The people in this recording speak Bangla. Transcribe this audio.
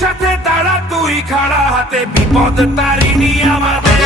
সাথে তারা তুই খাড়া হাতে বিপদ তারিণী আমাদের।